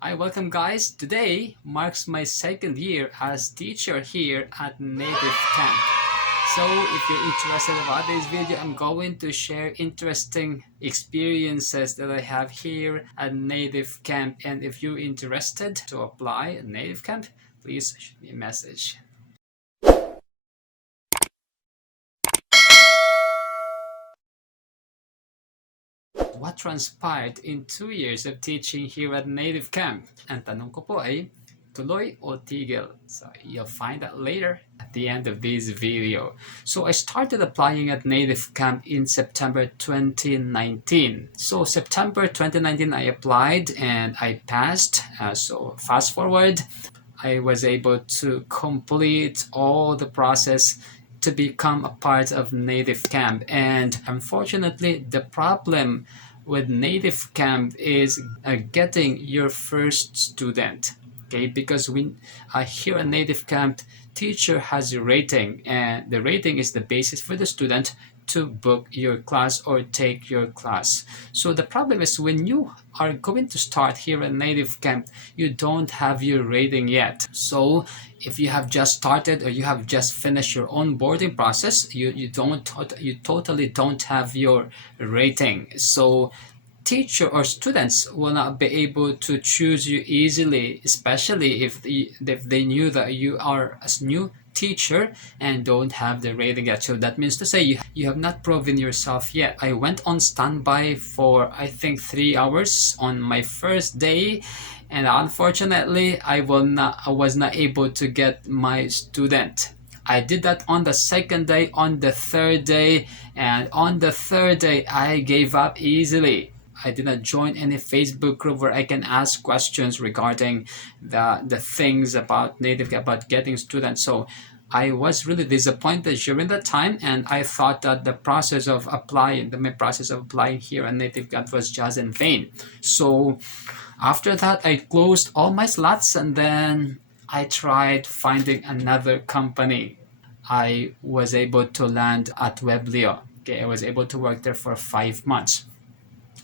Hi, welcome guys. Today marks my second year as teacher here at Native Camp. So if you're interested about this video, I'm going to share interesting experiences that I have here at Native Camp. And if you're interested to apply at Native Camp, please shoot me a message. What transpired in 2 years of teaching here at Native Camp? Ang tanong ko po ay, tuloy o tigil? So you'll find out later at the end of this video. So I started applying at Native Camp in September 2019. So September 2019 I applied and I passed. So fast forward, I was able to complete all the process to become a part of Native Camp. And unfortunately, the problem with Native Camp is getting your first student. Okay, because we here at Native Camp, teacher has a rating, and the rating is the basis for the student to book your class or take your class. So the problem is when you are going to start here at Native Camp, you don't have your rating yet. So if you have just started or you have just finished your onboarding process, you totally don't have your rating. So teacher or students will not be able to choose you easily, especially if they knew that you are a new teacher and don't have the rating yet. So that means to say you have not proven yourself yet. I went on standby for I think 3 hours on my first day, and unfortunately I was not able to get my student. I did that on the second day, on the third day, and on the third day I gave up easily. I did not join any Facebook group where I can ask questions regarding the things about Native, about getting students. So I was really disappointed during that time, and I thought that my process of applying here at Native Camp was just in vain. So after that, I closed all my slots, and then I tried finding another company. I was able to land at Weblio. Okay, I was able to work there for 5 months.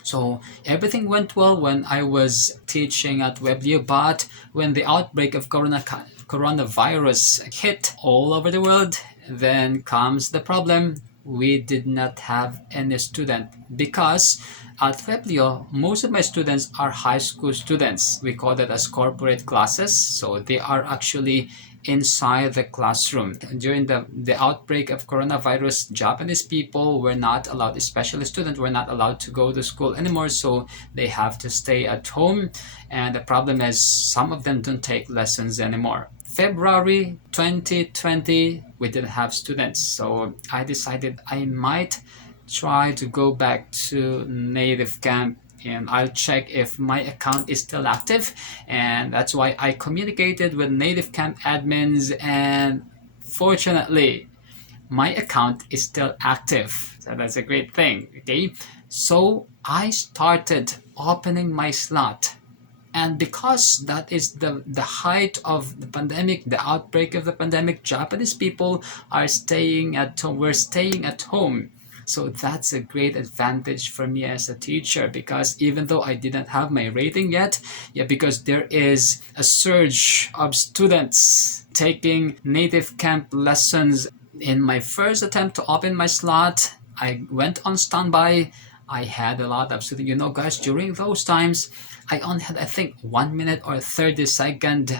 So everything went well when I was teaching at Weblio, but when the outbreak of coronavirus hit all over the world, then comes the problem. We did not have any student because at Weblio, most of my students are high school students. We call that as corporate classes. So they are actually inside the classroom. During the outbreak of coronavirus, Japanese people were not allowed, especially students, were not allowed to go to school anymore, so they have to stay at home. And the problem is some of them don't take lessons anymore. February 2020, we didn't have students, so I decided I might try to go back to Native Camp, and I'll check if my account is still active. And that's why I communicated with Native Camp admins, and fortunately my account is still active, so that's a great thing. Okay, so I started opening my slot, and because that is the height of the pandemic, the outbreak of the pandemic, Japanese people are staying at home. We're staying at home. So that's a great advantage for me as a teacher, because even though I didn't have my rating yet, because there is a surge of students taking Native Camp lessons. In my first attempt to open my slot, I went on standby. I had a lot of students. Guys, during those times, I only had, I think, 1 minute or 30 seconds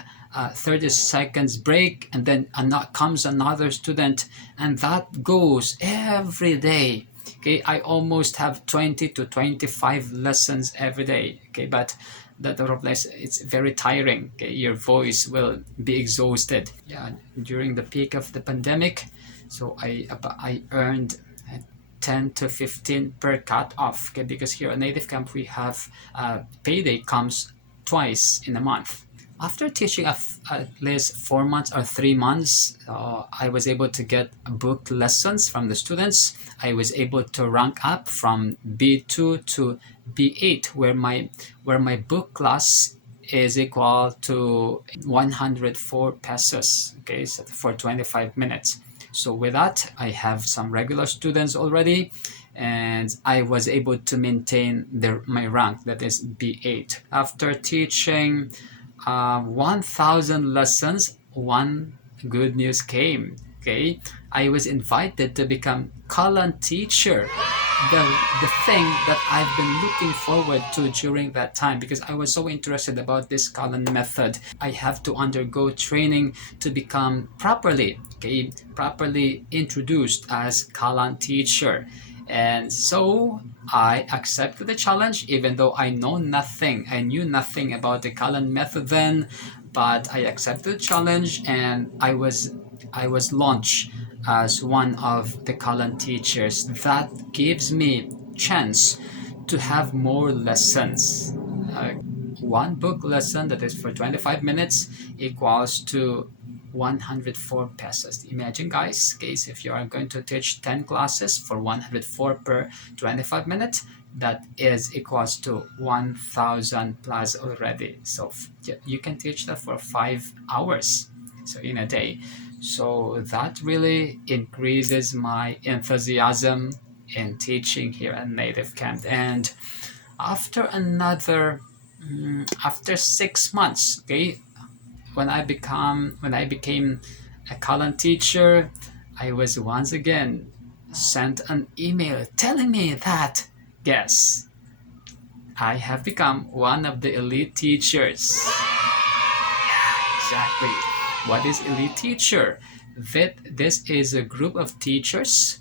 break, and then comes another student, and that goes every day. Okay, I almost have 20 to 25 lessons every day. Okay, but that place, it's very tiring. Okay, your voice will be exhausted. Yeah, during the peak of the pandemic, so I earned 10 to 15 per cut off. Okay, because here at Native Camp we have payday comes twice in a month. After teaching at least 4 months or 3 months, I was able to get booked lessons from the students. I was able to rank up from B2 to B8, where my book class is equal to 104 pesos. Okay, so for 25 minutes. So with that, I have some regular students already, and I was able to maintain my rank, that is B8. After teaching 1,000 lessons, one good news came. Okay, I was invited to become CALLAN teacher. The, the thing that I've been looking forward to during that time, because I was so interested about this CALLAN method. I have to undergo training to become properly introduced as CALLAN teacher. And so I accepted the challenge, even though I knew nothing about the CALLAN method then, but I accepted the challenge, and I was launched as one of the CALLAN teachers. That gives me chance to have more lessons. One book lesson that is for 25 minutes equals to 104 pesos. Imagine, guys, if you are going to teach 10 classes for 104 per 25 minutes, that is equals to 1,000 plus already. So you can teach that for 5 hours, so in a day. So that really increases my enthusiasm in teaching here at Native Camp. And after 6 months, okay, when I became a CALLAN teacher, I was once again sent an email telling me that, yes, I have become one of the elite teachers. Yeah, exactly. What is elite teacher? This is a group of teachers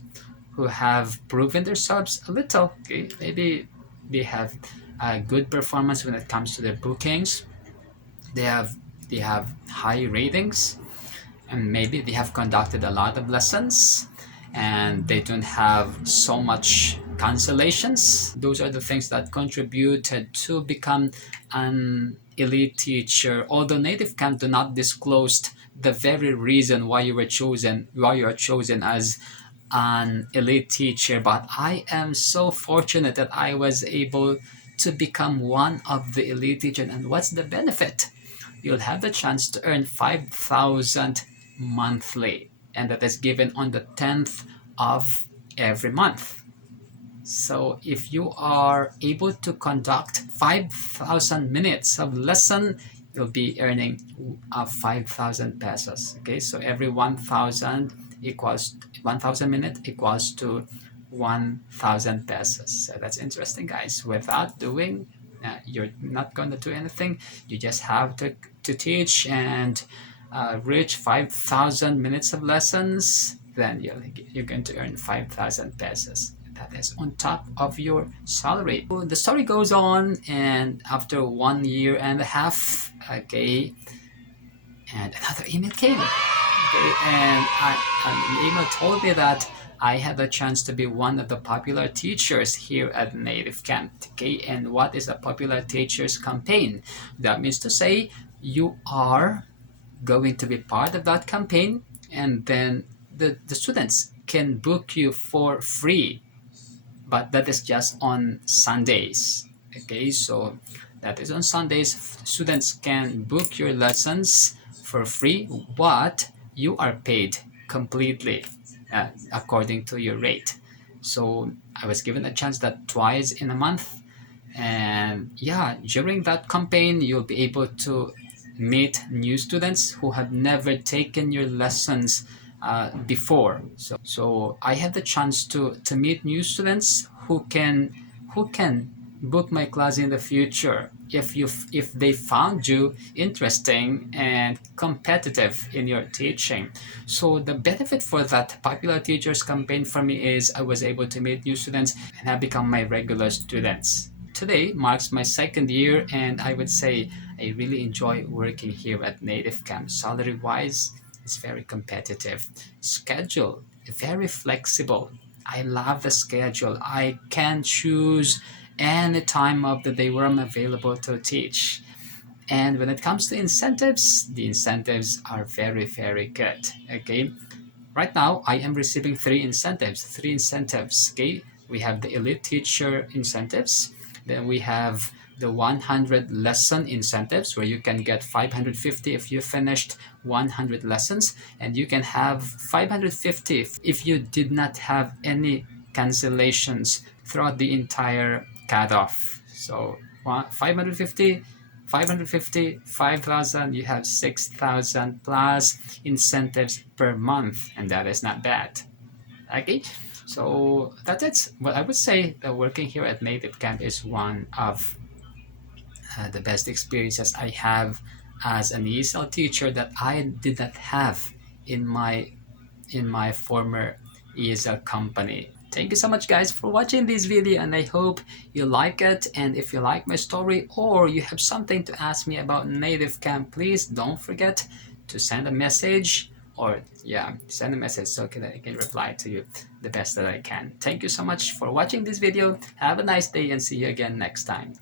who have proven themselves a little. Okay, maybe they have a good performance when it comes to their bookings. They have high ratings, and maybe they have conducted a lot of lessons, and they don't have so much cancellations. Those are the things that contributed to become an elite teacher. Although Native Camp do not disclose the very reason why you are chosen as an elite teacher, but I am so fortunate that I was able to become one of the elite teachers. And what's the benefit? You'll have the chance to earn 5,000 monthly, and that is given on the 10th of every month. So if you are able to conduct 5,000 minutes of lesson, you'll be earning 5,000 pesos. Okay, so every 1,000 minute equals to 1,000 pesos. So that's interesting, guys. Without doing, you're not going to do anything. You just have to teach and reach 5,000 minutes of lessons. Then you're going to earn 5,000 pesos. That is on top of your salary. So the story goes on, and after 1 year and a half, okay, and another email came. Okay, and an email told me that I had the chance to be one of the popular teachers here at Native Camp. Okay, and what is a popular teachers campaign? That means to say you are going to be part of that campaign, and then the students can book you for free, but that is just on Sundays. Okay, so that is on Sundays. Students can book your lessons for free, but you are paid completely according to your rate. So I was given a chance that twice in a month, and yeah, during that campaign you'll be able to meet new students who have never taken your lessons before. So I had the chance to meet new students who can book my class in the future if they found you interesting and competitive in your teaching. So the benefit for that popular teachers campaign for me is I was able to meet new students and have become my regular students. Today marks my 2nd year, and I would say I really enjoy working here at Native Camp. Salary wise, it's very competitive. Schedule, very flexible. I love the schedule. I can choose any time of the day where I'm available to teach. And when it comes to incentives, the incentives are very, very good. Okay, right now I am receiving 3 incentives. Okay, we have the elite teacher incentives, then we have the 100 lesson incentives, where you can get 550 if you finished 100 lessons, and you can have 550 if you did not have any cancellations throughout the entire cutoff. So 550, 550, 5,000, you have 6,000 plus incentives per month, and that is not bad. Okay, so that's it. Well, I would say that working here at Native Camp is one of the best experiences I have as an ESL teacher that I did not have in my former ESL company. Thank you so much guys for watching this video, and I hope you like it. And if you like my story or you have something to ask me about Native Camp, please don't forget to send a message, or send a message so that I can reply to you the best that I can. Thank you so much for watching this video. Have a nice day and see you again next time.